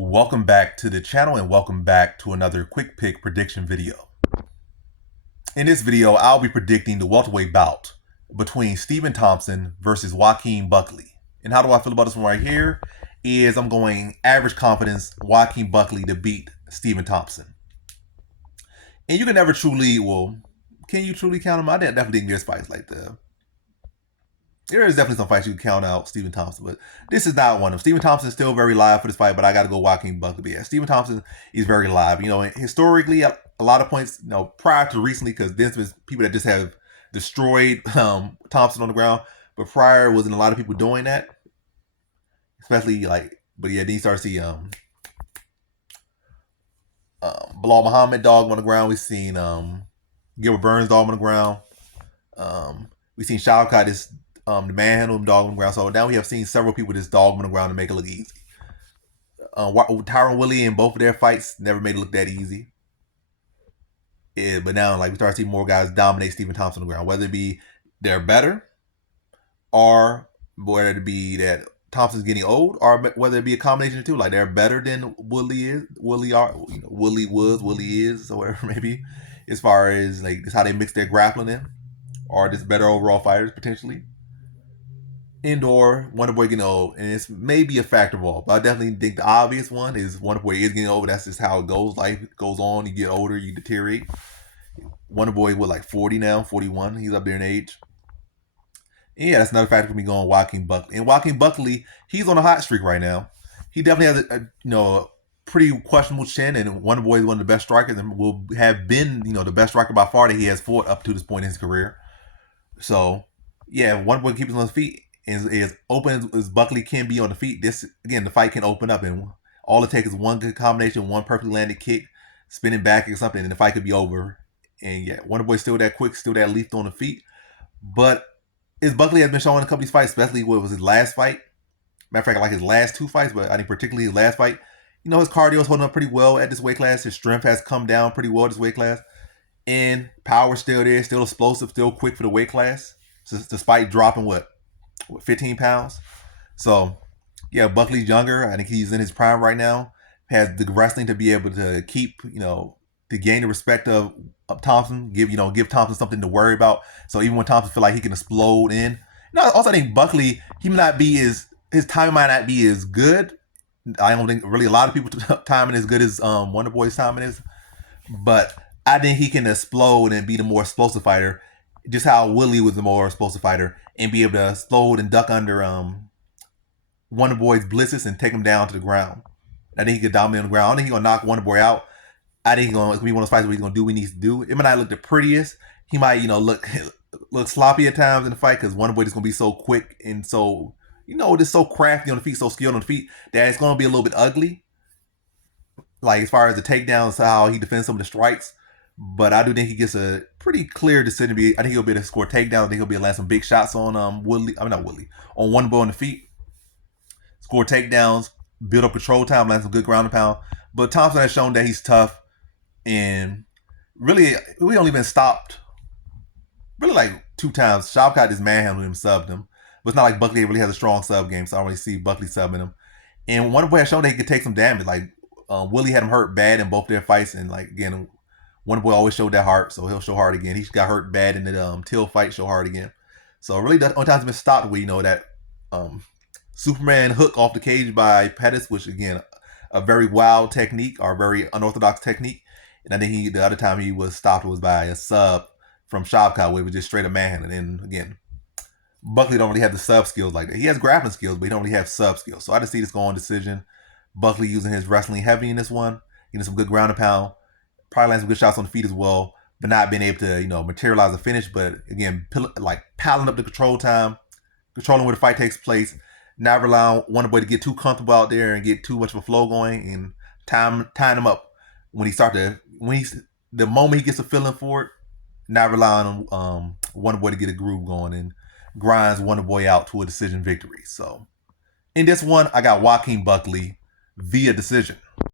Welcome back to the channel and welcome back to another quick pick prediction video. In this video, I'll be predicting the welterweight bout between Stephen Thompson versus Joaquim Buckley. And how do I feel about this one right here? I'm going average confidence Joaquim Buckley to beat Stephen Thompson. And you can never truly, can you truly count him? I definitely think there's fights like that. There is definitely some fights you can count out Stephen Thompson, but this is not one of them. Stephen Thompson is still very live for this fight, but I got to go Joaquim Buckley. But yeah, Stephen Thompson is very live. Historically, a lot of points, prior to recently, because there's been people that just have destroyed Thompson on the ground, but prior wasn't a lot of people doing that. Especially but yeah, then you start to see Bilal Muhammad dog on the ground. We've seen Gilbert Burns dog on the ground. We've seen Shavkat just the manhandle him dog on the ground. So now we have seen several people just dog on the ground to make it look easy. Tyron Woodley in both of their fights never made it look that easy. Yeah, but now we start seeing more guys dominate Stephen Thompson on the ground, whether it be they're better, or whether it be that Thompson's getting old, or whether it be a combination of two. Like they're better than Woodley is, Woodley is, or whatever maybe, as far as just how they mix their grappling in, or just better overall fighters potentially. Indoor, Wonderboy getting old, and it's maybe a factor of all, but I definitely think the obvious one is Wonderboy is getting old. That's just how it goes. Life goes on. You get older, you deteriorate. Wonderboy was 40 now, 41. He's up there in age. And yeah, that's another factor for me going Joaquim Buckley. And Joaquim Buckley, he's on a hot streak right now. He definitely has a pretty questionable chin, and Wonderboy is one of the best strikers and will have been the best striker by far that he has fought up to this point in his career. So yeah, Wonderboy keeps on his feet. As open as Buckley can be on the feet, the fight can open up, and all it takes is one good combination, one perfectly landed kick, spinning back or something, and the fight could be over. And yeah, Wonderboy's still that quick, still that lethal on the feet. But as Buckley has been showing in a couple of these fights, especially what was his last fight. Matter of fact, his last two fights, but I think particularly his last fight, his cardio is holding up pretty well at this weight class. His strength has come down pretty well at this weight class. And power's still there, still explosive, still quick for the weight class. Despite dropping 15 pounds. So yeah, Buckley's younger. I think he's in his prime right now. Has the wrestling to be able to keep, to gain the respect of Thompson, give Thompson something to worry about. So even when Thompson feel like he can explode in. Also I think Buckley, his timing might not be as good. I don't think really a lot of people's timing is good as Wonderboy's timing is. But I think he can explode and be the more explosive fighter. Just how Woodley was the more explosive fighter, and be able to explode and duck under Wonderboy's blitzes and take him down to the ground. I think he could dominate on the ground. I don't think he's gonna knock Wonderboy out. I think it's gonna be one of those fights where he's gonna do what he needs to do. It might not look the prettiest. He might, look sloppy at times in the fight because Wonderboy is gonna be so quick and so, just so crafty on the feet, so skilled on the feet that it's gonna be a little bit ugly. As far as the takedowns, how he defends some of the strikes. But I do think he gets a pretty clear decision. I think he'll be able to score takedowns. I think he'll be able to land some big shots on on Wonderboy on the feet. Score takedowns, build up control time, land some good ground and pound. But Thompson has shown that he's tough, and really, we only been stopped really 2 times. Shavkat just manhandled him, subbed him. But it's not like Buckley really has a strong sub game, so I don't really see Buckley subbing him. And Wonderboy has shown that he could take some damage. Willie had him hurt bad in both their fights, and again, Wonderboy always showed that heart, so he'll show hard again. He got hurt bad in the Till fight, show hard again. So really, the only time he's been stopped with that Superman hook off the cage by Pettis, which again, a very wild technique or very unorthodox technique. And I think the other time he was stopped was by a sub from Shavkat, where it was just straight up manhandling. And again, Buckley don't really have the sub skills like that. He has grappling skills, but he don't really have sub skills. So I just see this going decision. Buckley using his wrestling heavy in this one, getting some good ground and pound. Probably land some good shots on the feet as well, but not being able to, materialize a finish. But again, piling up the control time, controlling where the fight takes place, not allowing Wonderboy to get too comfortable out there and get too much of a flow going, and tying him up the moment he gets a feeling for it, not relying on Wonderboy to get a groove going and grinds Wonderboy out to a decision victory. So in this one, I got Joaquim Buckley via decision.